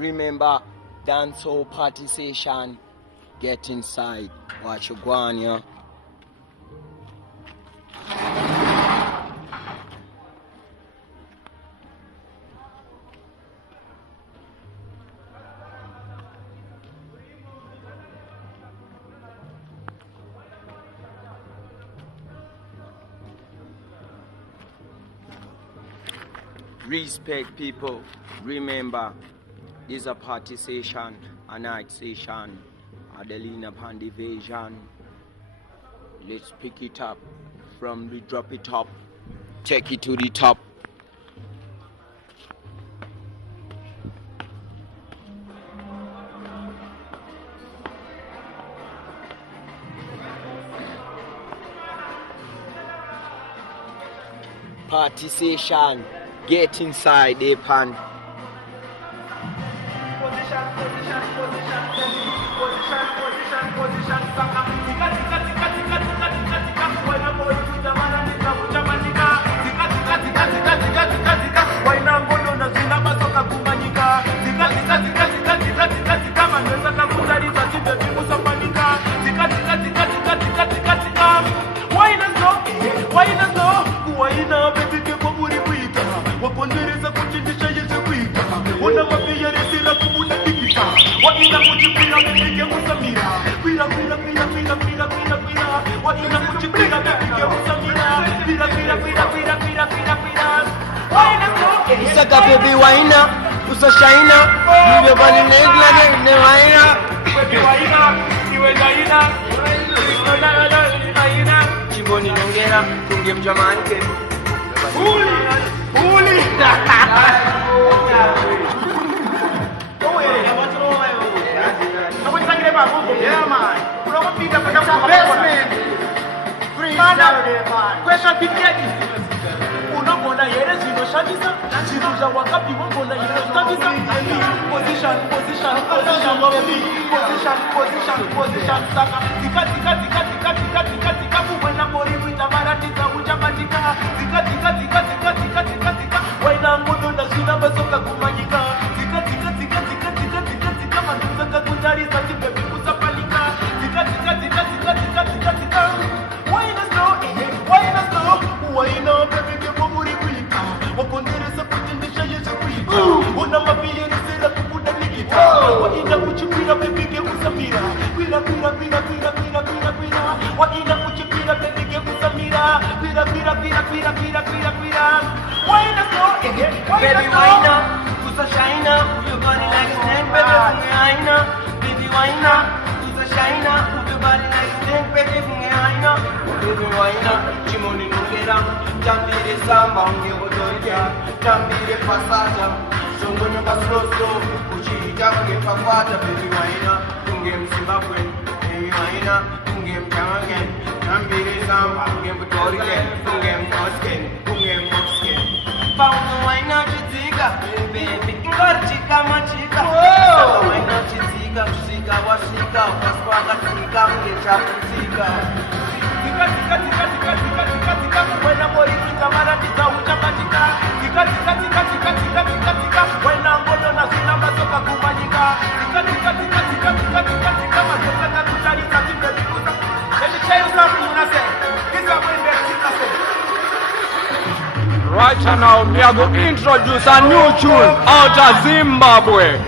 Remember, dancehall party session. Get inside. Watch your go on, yeah. Respect people. Remember, this is a party session, a night session, Eddylino and Division. Let's pick it up from the drop it up, take it to the top. Party session. Get inside, they pan. Usaka baby wine up, usa shine up, move your body leg like the wine up. Baby wine up, you will wine up. Chiboni nongera, kungem Jamaica. Uli, uli. Yeah, man. Bassement. Freestyle, man. Question Bigyaadz. Unabona yere zino shabisa. Zino za wakapi wabona yere stabisa. Position, position, position, position, position, position. Saka. Tika, tika, tika, tika, tika, tika, tika. Kuwena mori wita maratika ujamatika. Tika, tika, tika, tika, tika, tika, tika. Waina ngodo na zina basoka kumanyika. Tika, tika, tika, tika, tika, tika, tika. Manduza kakutari za tipe bikusa palika. Tika, tika, tika, tika, tika, tika, tika. Waina slow, waina slow. Waina baby kebo muri kwika. Wakondereza kutindisha yesu kwika. Una mabiye nisera kukuda nikita. Waina kuchipira baby kebo samira. Kwira, kwira, kwira, kwira, kwira, kwira, kwira. Waina kuchipira baby kebo samira. Kwira, kwira, kwira, kwira, kwira, kwira, kwira. Waina slow, baby waina. Kusa shina, your body like a snake, baby waina. Baby waina, kusa shina, your body like a snake, baby waina. Baby waina, chimoni nongera. Jambire samba, ungevodorja. Jambire passaja. Shongonyo basroso. Uchirija ungefafata, baby waina. Ungem Zimbabwe, baby waina. Ungem Jangen. Jambire samba, ungevodorja. Ungem Mosken, ungem Mosken. Pauno waina chitika, baby. Ingorchika machika. Waina chitika, kusika wasika. Ukaswaka tika, ungechaputika. Tika, tika, tika, tika, tika, tika, tika. Wena mori kwita maratika uchamatika. Tika, tika, tika, tika, tika, tika, tika. Wena ngodo na zina masoka kumanyika. Tika, tika, tika, tika, tika, tika, tika. Masoka kakutari za tipe bikusa. Let me tell you something, you say. This is what we make tika say. Right now, we are going to introduce a new tune out of Zimbabwe.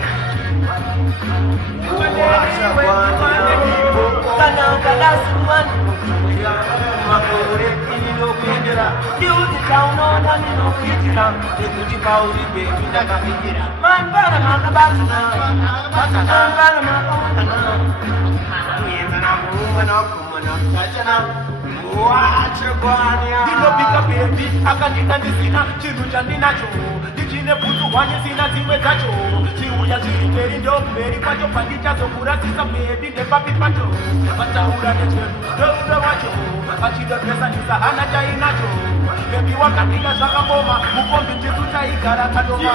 Ndinopika baby akandita ndisina chinhu chandinacho ndichine bhutu hwanye sina dzimwe dzacho chiuya zviri mberi ndomberi kwacho pandichazokuratisa baby nepapi pacho vataura nezvedu ndorudo rwacho vachidobvesanisa hana chainacho bebi wakandika zvakamboma mukombi ndisu taigara kadoma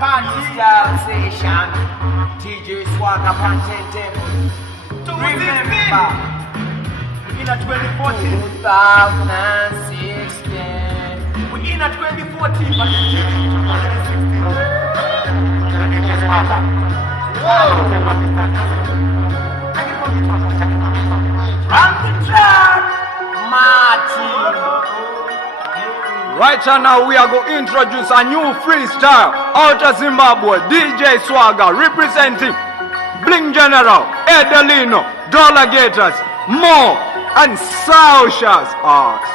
Party session, DJ Swagga Pantente. Remember, in a 2014, 2016. in at 2014, but in 2016. Right now we are going to introduce a new freestyle out of Zimbabwe. DJ Swagger representing Bling General, Eddylino, Dollar Gators, Mo and Saushas Arts.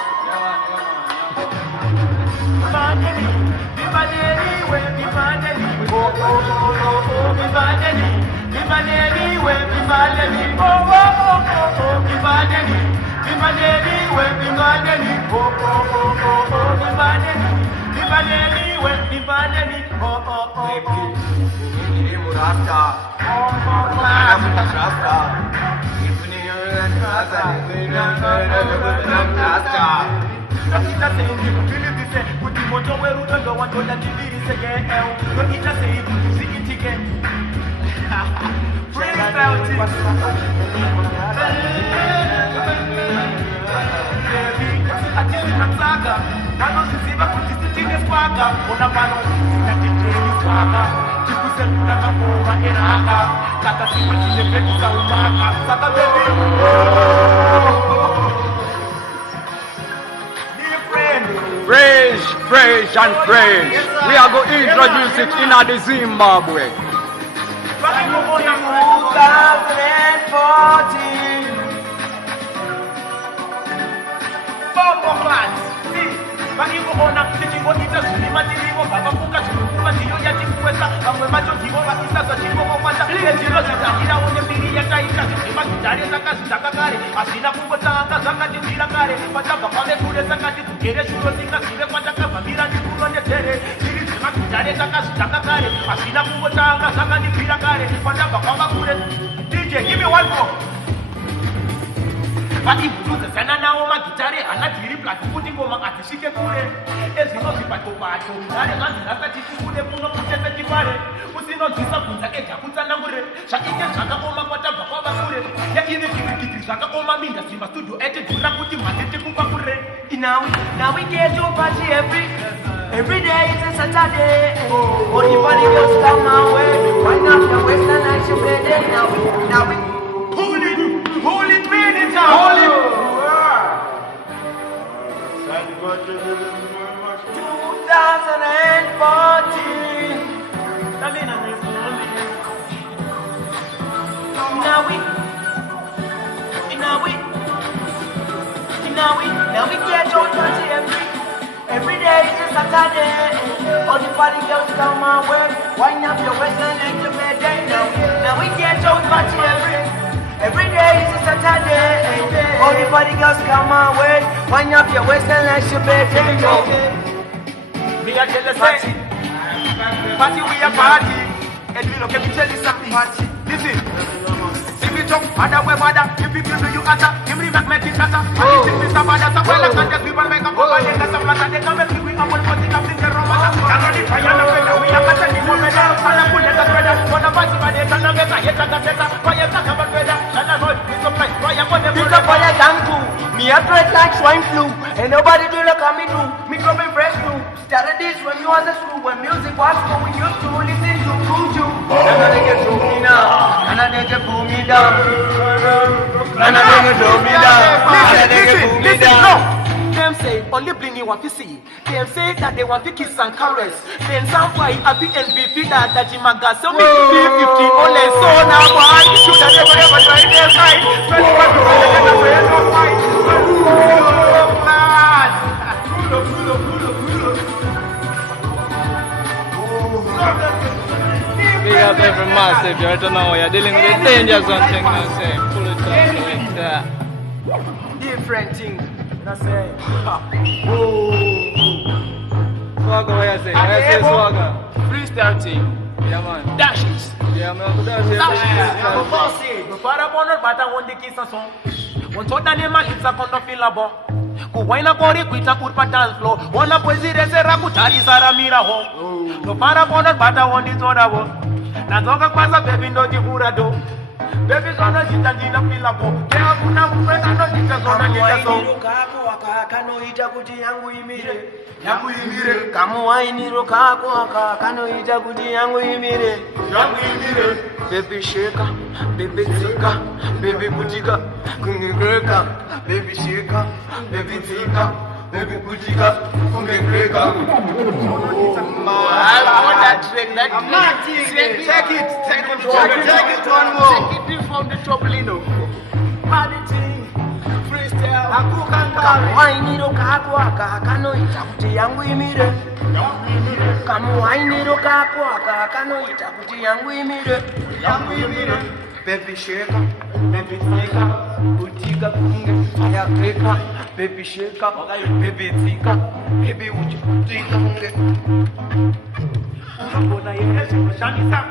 Fresh and fresh. We are going to introduce it in the Zimbabwe. 2014. Bombo fans. Vanikuona tichingoniita zvirimatirivo vakafunga zvinokuva ndiyo yatikuwesa vamwe vacho ndivo vakisasa chingomopata ezvino zvatahirawo nembiri yataita zvemagidhari takazvitaka kare hazvina kumbotanga zvakatibvira kare patabva kwave kure sakati tugere shuro tingazive kwatakabvambira ndikurondedzere zviri zvemagidhari takazvitaka kare hazvina kumbotanga zvakatibvira kare patabva kwava kure. DJ, give me one more. Vaibvudhudzana nawo magitare hana dhiri plati kuti ngoma atisvike kure ezvino zvipatopato nhare zvanzi dzakati tikude kuno kutese chipare usinonzwisa bvunza ega kutsanangure zvaike zvakaoma kwatabva kwava kure yaive zvigigiti zvakaoma minda simba studio etidhura kuti mhate tikupa kure. Now we get to party every day is a Saturday. Only body girls come my way. Why not the western night you play there now we Hold it, man, it's a hold it. 2014. Now we get to party every day is a Saturday. All the party girls come my way. Wind up your waist and make the bed day. Now we get to party every day is a Saturday. All the party girls come my way. Wind up your waist and make the bed day. We are jealous party. Party we are party. And we look at me tell you something. Listen. If you talk father where father, if you give you answer, give me back my answer. If you Mr. Father, so well I can just people make a go and get some plata. They come and we are all putting up in the room. Can only fire the weather. We are catching the moment. And I put the weather. One of us by the sun of the fire. Fire talk about weather. And I hold this up like fire for the It's a fire down too. Me a threat like swine flu. And nobody do look at me do. Me coming fresh too. Started this when you was a school. When music was cool, we used to listen to Kuju. And I get throw me now. And I get pull me down. And I get throw me down. Listen, no. Them say only bling you want to see. Them say that they want to kiss and caress. Then some boy happy and beefy that Jimaga. So me 50 only so now boy. You should have never tried their side. 21 to fight. Big up every massive, you already know you're dealing with the Dangerzone thing, you know what I'm saying? Pull it up like that. Different things. Swagger, what you say? What you say, Swagger? Freestyle thing. Yeah, man. Dashes. Yeah, man, I'm dash it. I'm bossy. The father bonnet, but I want the kiss and song. One thought that name is a condo fillable. Kuwaina kori kuita kurpa dance floor. Wana poezi resera kutari sara mira ho. No para bonnet, but I want it on a wo. Nazoka kwasa baby ndo jihura do. Baby zona jita jina pila po. Kea kuna mupesa no jita zona jita so. Kamuwainiro kako akakanoita kuti yangu imire. Yangu imire. Kamuwainiro kako akakanoita kuti yangu imire. Yangu imire. Baby shaka, baby tika, baby kutika, kungekreka. Baby shaka, baby tika, baby kutika, kungekreka. I want that track. Take it one more. Take it from the top, Lino. Freestyle. Kamuwainiro kako akakanoita kuti yangu imire. Kamuwainiro kako akakanoita kuti yangu imire. Yangu imire. Baby shaker, baby tika, kutika kunge yakreka. Baby shaker, baby tika, baby uchi kutika kunge. Unabona yeye zino shamisa.